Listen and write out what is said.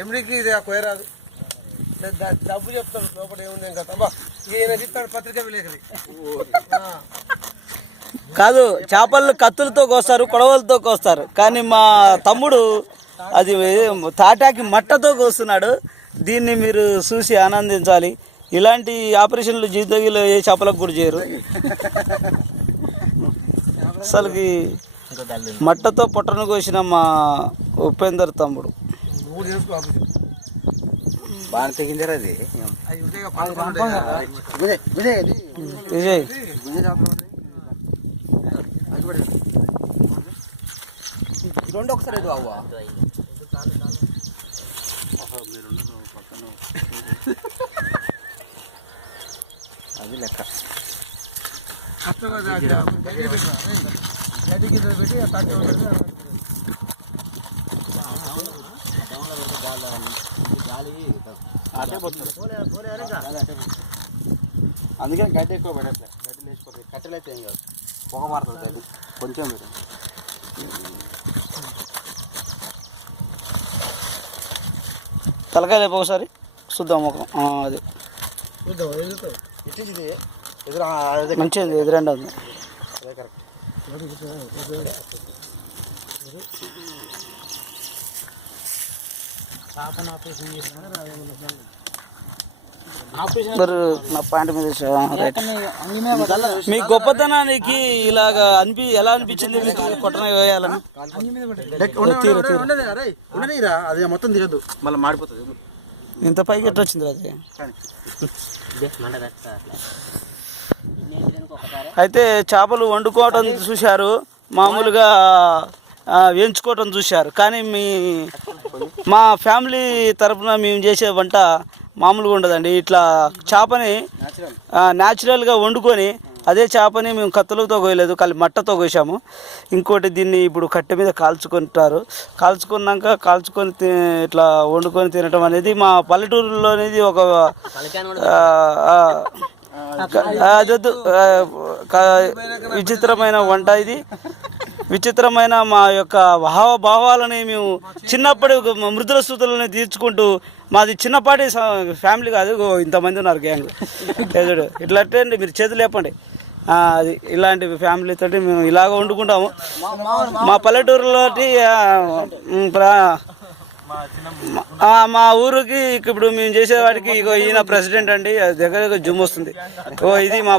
ఎండికి ఇది కోయరాదు, డబ్బు చెప్తాడు లోపల ఏముంది కదా. అబ్బా ఈయన చెప్తాడు పత్రిక విలేకరి. కాదు, చేపలు కత్తులతో కోస్తారు, కొడవలతో కోస్తారు, కానీ మా తమ్ముడు అది తాటాకి మట్టతో కోస్తున్నాడు. దీన్ని మీరు చూసి ఆనందించాలి. ఇలాంటి ఆపరేషన్లు జీవితంలో ఏ చేపలకు కూడా చేయరు. అసలుకి మట్టతో పొట్టను కోసిన మా ఉపేందర్ తమ్ముడు బాగా తెగించారు. అది విజయ్ రెండు ఒకసారి బాబు అది లెక్క. అందుకని గడ్డి ఎక్కువ పెట్టట్లే. గడ్డి లేచిపోతుంది. కట్టెలు అయితే ఏం కాదు, పొగ పడుతుంది. గడ్డి కొంచెం మీరు తలకాయ లేపు ఒకసారి చూద్దాం. ఒక అది మంచిది, ఎదురండి ఉంది. మరి నా పాయింట్ మీద మీ గొప్పతనానికి ఇలాగా ఎలా అనిపించింది మీకు కొట్టన వేయాలని? అది మొత్తం దిగదు, మళ్ళీ మాడిపోతుంది. ఇంత పైకి ఎట్లా వచ్చింది అది? అయితే చేపలు వండుకోవటం చూశారు, మామూలుగా వేయించుకోవటం చూశారు, కానీ మా ఫ్యామిలీ తరఫున మేము చేసే వంట మామూలుగా ఉండదండి. ఇట్లా చేపని న్యాచురల్గా వండుకొని అదే చేపని మేము కత్తులతో కోయలేదు, మట్టతో కోసాము. ఇంకోటి దీన్ని ఇప్పుడు కట్టె మీద కాల్చుకుంటారు. కాల్చుకొని ఇట్లా వండుకొని తినటం అనేది మా పల్లెటూరులోనేది ఒక అదొద్దు విచిత్రమైన వంట ఇది. విచిత్రమైన మా యొక్క భావాలని మేము చిన్నప్పటి మృదుల స్థుతులని తీర్చుకుంటూ, మాది చిన్నపాటి ఫ్యామిలీ కాదు, ఇంతమంది ఉన్నారు గ్యాంగ్. ఏదో ఇట్లా అండి, మీరు చేతులు లేపండి. అది ఇలాంటి ఫ్యామిలీతో మేము ఇలాగ వండుకుంటాము. మా పల్లెటూరులోటి మా ఊరికి ఇప్పుడు మేము చేసేవాడికి ఈయన ప్రెసిడెంట్ అండి. దగ్గర జుమ్ వస్తుంది. ఇది మా